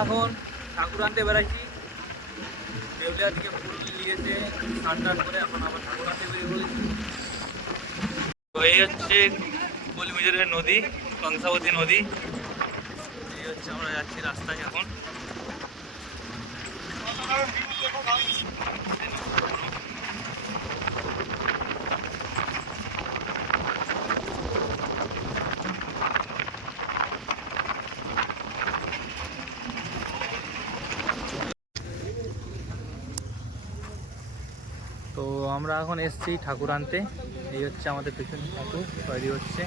এখন ঠাকুর আনতে বেড়াচ্ছি দেউলিয়া থেকে ফুল নিয়েছে ঠান্ডা করে এখন আবার ঠাকুর আনতে বেরিয়ে তো এই হচ্ছে কলিমিজরের নদী, কংসাবতী নদী। এই হচ্ছে আমরা যাচ্ছি রাস্তায় এখন তো আমরা এখন এসেছি ঠাকুর আনতে। এই হচ্ছে আমাদের পেছনে ঠাকুর তৈরি হচ্ছে।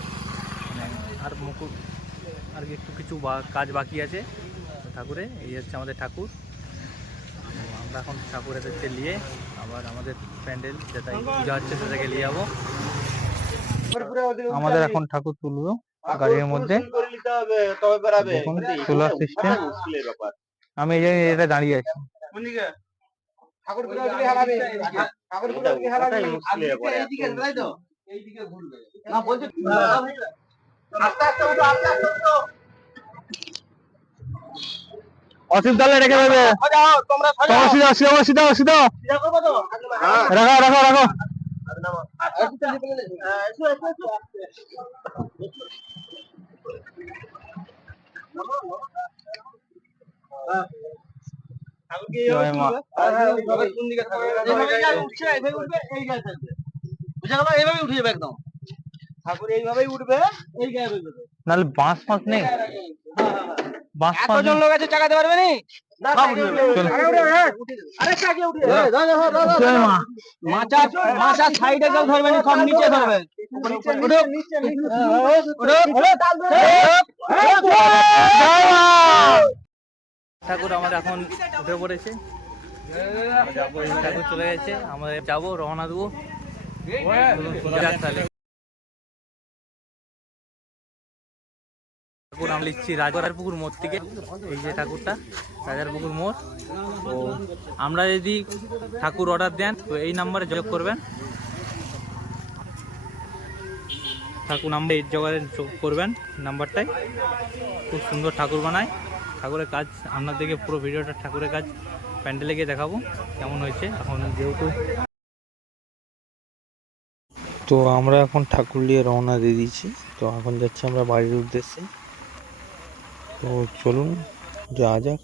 মানে আর মুকুট আর একটু কিছু বা- কাজ বাকি আছে ঠাকুরে। এই হচ্ছে আমাদের ঠাকুর। আমরা এখন ঠাকুরেদেরকে নিয়ে আবার আমাদের প্যান্ডেল যেটাই পূজা হচ্ছে সেটাকে নিয়ে যাব। আমাদের এখন ঠাকুর তুলবো গাড়ির মধ্যে। সোলার সিস্টেম আমি এই জায়গায় এটা দাঁড়িয়ে আছি। ঠাকুর পুরো দিকে হারাবে ঠাকুর পুরো দিকে হারাবে এইদিকে তাই তো এইদিকে ঘুরবে না বলছে আস্তে আস্তে উঠো আস্তে আস্তে উঠো অসীম তাহলে রেখে দেবে সিধা সিধা সিধা সিধা হ্যাঁ রাখো রাখো। এইভাবে উঠে যাবে একদম। ঠাকুর এইভাবেই উঠবে এই গায়ে হয়ে নাহলে বাঁশ ফাঁস নেই? বাঁশ ফাঁস কতজন লোক আছে চাকাতে পারবে নি সব উঠে যাবে। চলো। আগে উঠে যাবে, উঠে যাবে। আরে চাকে উঠে যাবে। জয় মা। মাচা মাচা সাইডে কেউ ধরবে না সব নিচে ধরবে। উঠো ঠাকুর আমার এখন উঠে পড়েছে। ঠাকুর চলে গেছে, আমাদের যাব, রওনা দেবো। ঠাকুর আমি লিখছি, রাজার পুকুর মোড় থেকে। এই যে ঠাকুরটা, রাজার পুকুর মোড়। তো আমরা যদি ঠাকুর অর্ডার দেন, তো এই নাম্বারে যোগাযোগ করবেন। ঠাকুর নাম্বার এই জোগাড়ে করবেন নাম্বারটায় খুব সুন্দর ঠাকুর বানায়। ঠাকুরের কাজ আপনাদেরকে পুরো ভিডিওটা ঠাকুরের কাজ, প্যান্ডেলে গিয়ে দেখাবো কেমন হয়েছে। এখন যেহেতু তো আমরা এখন ঠাকুর নিয়ে রওনা দিয়ে দিয়েছি। তো এখন যাচ্ছি আমরা বাড়ির উদ্দেশ্যে। তো চলুন যা যাক।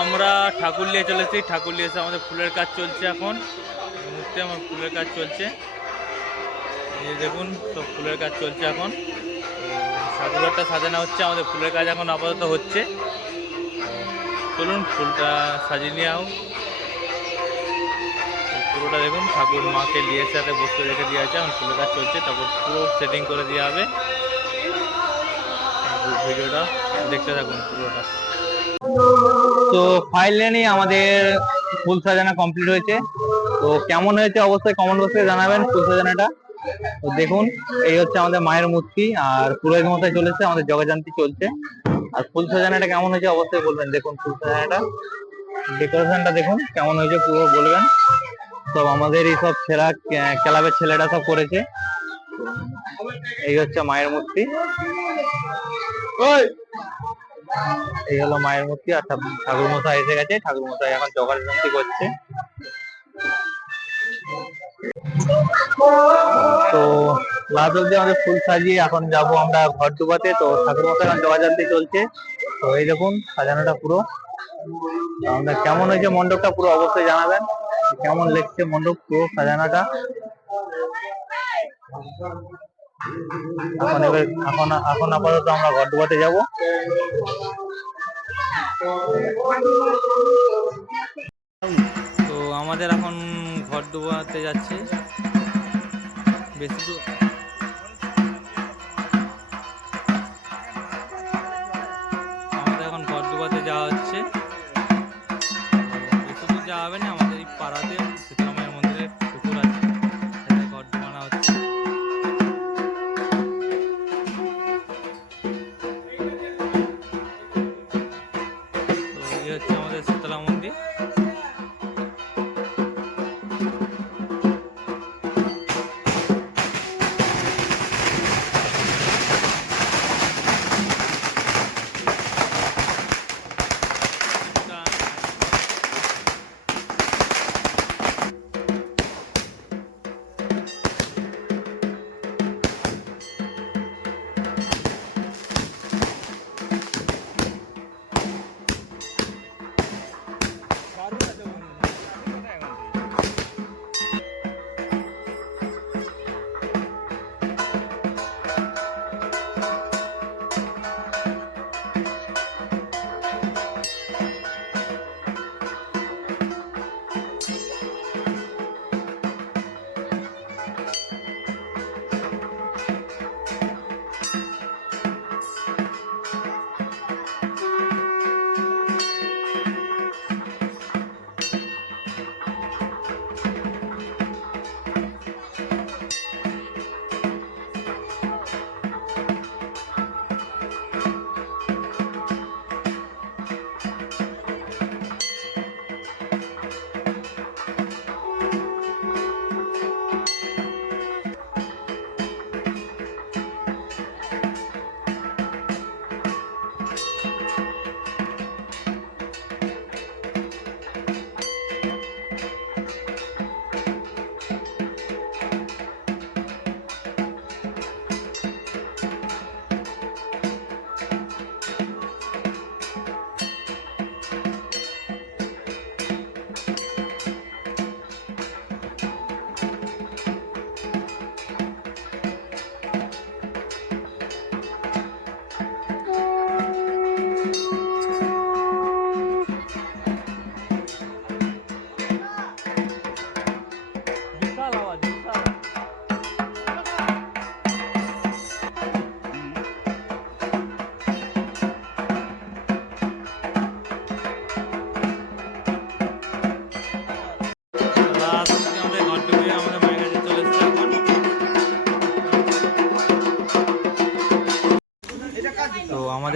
আমরা ঠাকুর নিয়ে চলেছি। ঠাকুর নিয়ে এসে আমাদের ফুলের কাজ চলছে এখন। মুহূর্তে আমার ফুলের কাজ চলছে। এই দেখুন, সব ফুলের কাজ চলছে এখন। তো সাজানো হচ্ছে। আমাদের ফুলের কাজ এখন আপাতত হচ্ছে। চলুন, ফুলটা সাজিয়ে নিয়ে পুরোটা দেখুন, ঠাকুর মাকে নিয়ে সাথে বসতে রেখে দেওয়া আছে। এখন ফুলের কাজ চলছে। তারপর পুরো সেটিং করে দেওয়া হবে। ভিডিওটা দেখতে থাকুন পুরোটা। তো ফাইনালি আমাদের ফুল সাজানো কমপ্লিট হয়েছে। তো কেমন হয়েছে অবশ্যই কমেন্ট বক্সে জানাবেন ফুল সাজানোটা। তো দেখুন, এই হচ্ছে আমাদের মায়ের মূর্তি আর পুরোহিত মশাই চলেছে, আমাদের জগজান্তি চলছে। আর ফুল সাজানোটা কেমন হয়েছে অবশ্যই বলবেন, দেখুন ফুল সাজানোটা। ডেকোরেশনটা দেখুন, কেমন হয়েছে পুরো বলবেন। সব আমাদের এই সব ছেলেরা ক্লাবের ছেলেরা সব করেছে। এই হচ্ছে মায়ের মূর্তি। এই হলো মায়ের মূর্তি আর ঠাকুর মশাই এসে গেছে। ঠাকুর মশাই এখন জোগাড় যন্ত্রী করছে। তো লাস্ট অব্দি আমাদের ফুল সাজিয়ে এখন যাব আমরা ঘর ডুবাতে তো ঠাকুর মশাই এখন জোগাড় যন্ত্রী চলছে। তো এই দেখুন, সাজানোটা পুরো। আমাদের কেমন হয়েছে মণ্ডপটা পুরো অবশ্যই জানাবেন। কেমন লেগছে মণ্ডপ পুরো সাজানোটা? এখন এখন এখন আপাতত আমরা ঘর ডুবাতে যাব। তো আমাদের এখন ঘর ডুবাতে যাচ্ছে। বেশি দূর আমাদের এখন ঘর ডুবাতে যাওয়া হচ্ছে। বেশি দূর যাওয়া হবে না, আমাদের এই পাড়াতে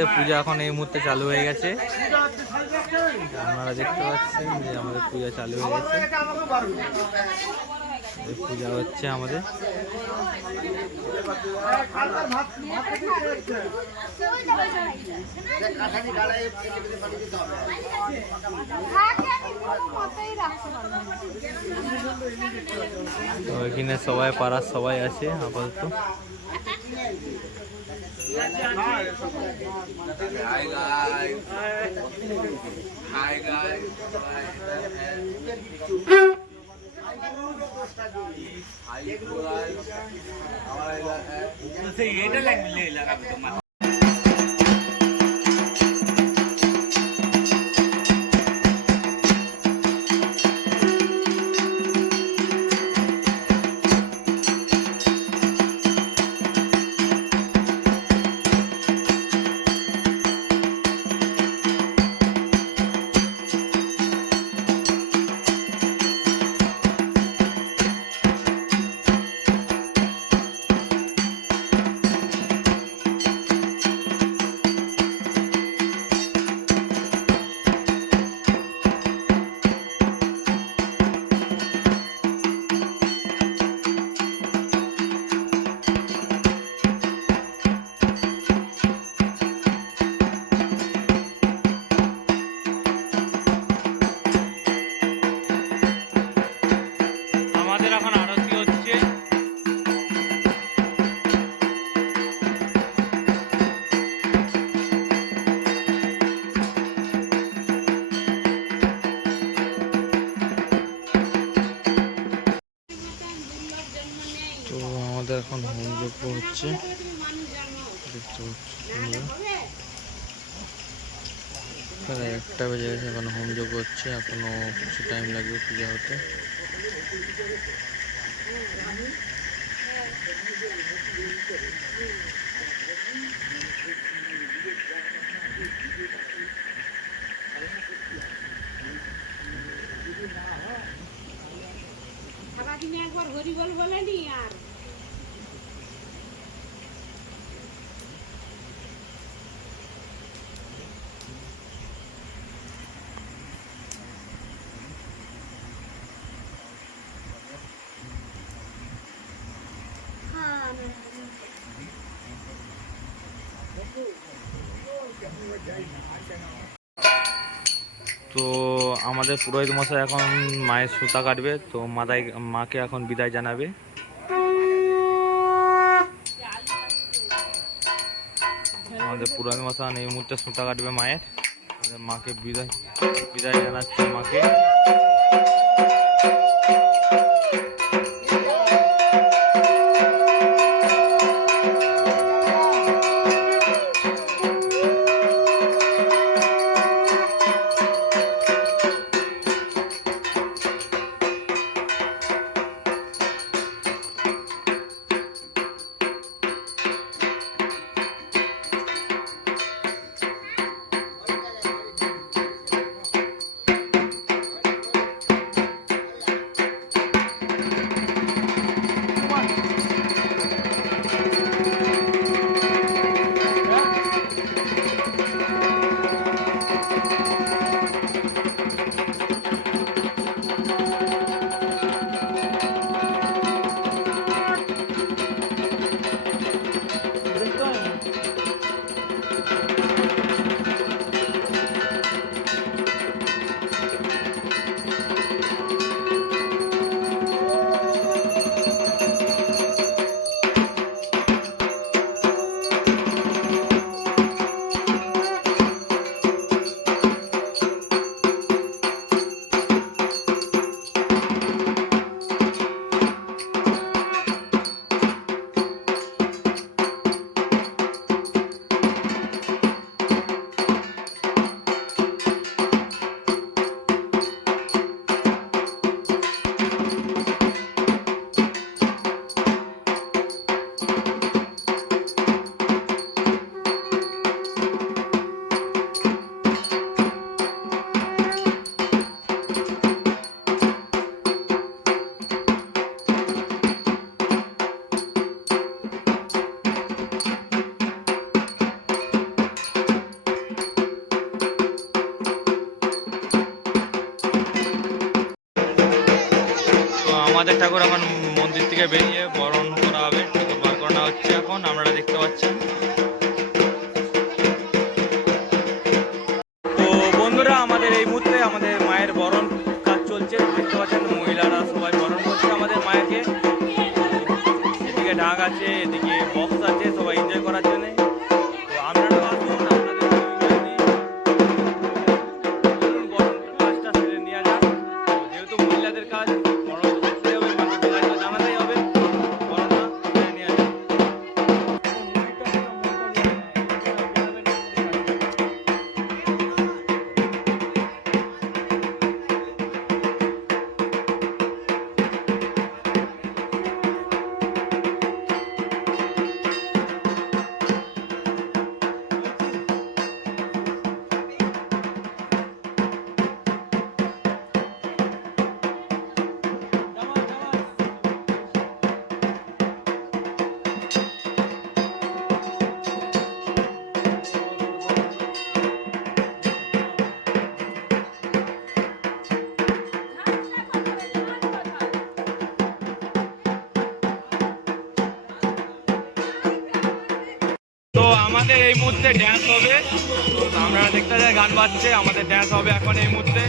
আমাদের পূজা এখন এই মুহূর্তে চালু হয়ে গেছে। আপনারা দেখতে পাচ্ছেন যে আমাদের পূজা চালু হয়ে গেছে। পূজা হচ্ছে আমাদের। তো এখানে সবাই পাড়ার সবাই আছে, আপাতত। Hi guys. Hi guys. Hi guys. এখন হচ্ছে। প্রায় একটা বেজে গেছে এখন হোমযজ্ঞ হচ্ছে এখনও কিছু টাইম লাগবে পূজা হতে সারাদিনে একবার হরিবল বলেনি আর তো আমাদের পুরোহিত মশাই এখন মায়ের সুতা কাটবে, তো মাদায় মাকে এখন বিদায় জানাবে। আমাদের পুরোহিত মশাই এই মুহূর্তে সুতা কাটবে মায়ের। আমাদের মাকে বিদায় বিদায় জানাচ্ছে মাকে। ঠাকুর এখন মন্দির থেকে বেরিয়ে বরণ করা হবে বার করানো হচ্ছে এখন, আপনারা দেখতে পাচ্ছেন। তো বন্ধুরা, আমাদের এই মুহূর্তে আমাদের মায়ের বরণ কাজ চলছে, দেখতে পাচ্ছেন মহিলারা সবাই বরণ করছে আমাদের মায়েরকে এদিকে ঢাক আছে, এদিকে বক্স আছে, সবাই এনজয় করার জন্য। আমাদের এই মুহূর্তে ড্যান্স হবে। তো আপনারা দেখতে যায় গান বাজছে, আমাদের ড্যান্স হবে এখন এই মুহূর্তে।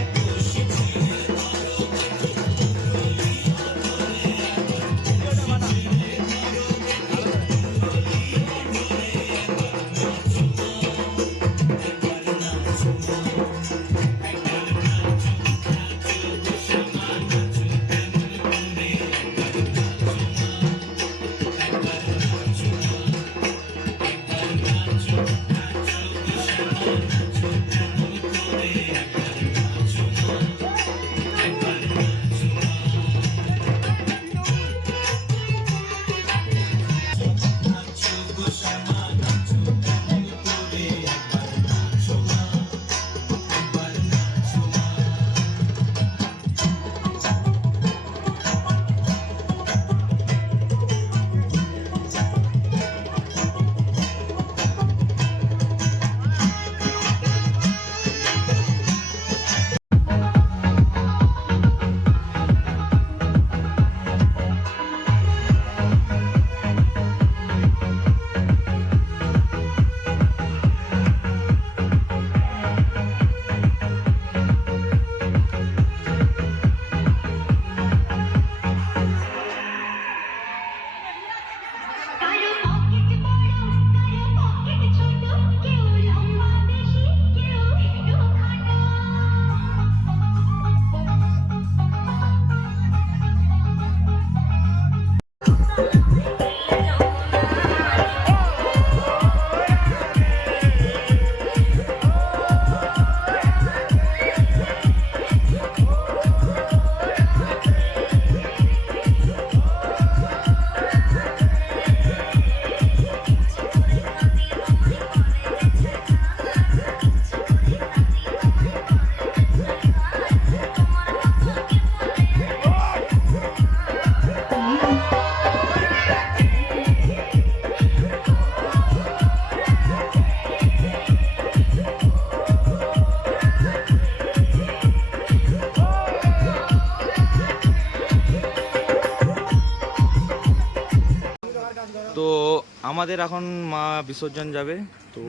আমাদের এখন মা বিসর্জন যাবে তো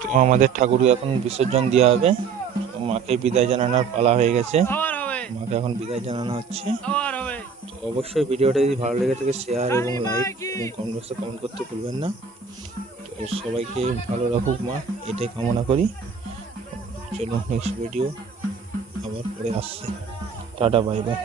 তো আমাদের ঠাকুর এখন বিসর্জন দেওয়া হবে। তো মাকে বিদায় জানানোর পালা হয়ে গেছে। মাকে এখন বিদায় জানানো হচ্ছে। তো অবশ্যই ভিডিওটা যদি ভালো লেগে থাকে শেয়ার এবং লাইক এবং কমেন্ট বক্সে কমেন্ট করতে ভুলবেন না। তো সবাইকে ভালো রাখুক মা, এটাই কামনা করি। চলুন নেক্সট ভিডিও আবার পরে আসছে। Tata bye bye